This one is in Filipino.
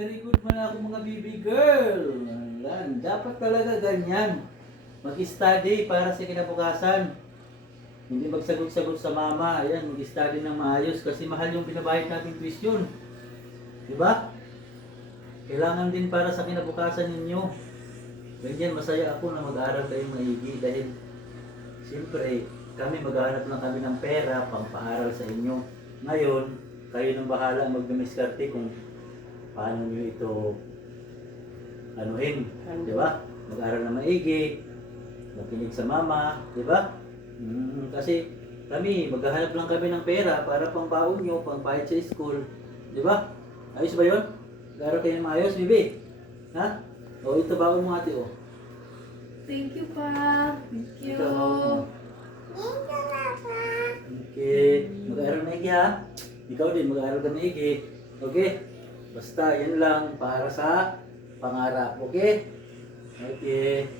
very good man ako mga baby girl. Yan, dapat talaga ganyan. Mag-study para sa kinabukasan. Hindi magsagot-sagot sa mama. Ayan, mag-study ng maayos kasi mahal yung binabayad nating tuition. Di ba? Kailangan din para sa kinabukasan ninyo. Ganyan, masaya ako na mag-aaral kayong maigi dahil siyempre, kami maghahanap lang kami ng pera pang-paaral sa inyo. Ngayon, kayo nang bahala magdumiskarte kung paano nyo ito anuhin. Di ba? Mag-aaral na maigi, makinig sa mama, di ba? Mm, kasi kami, maghahanap lang kami ng pera para pang baon nyo, pang bayad sa school. Di ba? Ayos ba yun? Garo kayo maayos, bibi? Ha? O, ito baon mo ate, o. Thank you, pa. Thank you. Ito, baon mo. Okay. Mag-aaral maigi ha? Ikaw din, mag-aaral ka maigi. Okay? Basta, yan lang para sa pangarap. Okay? Okay.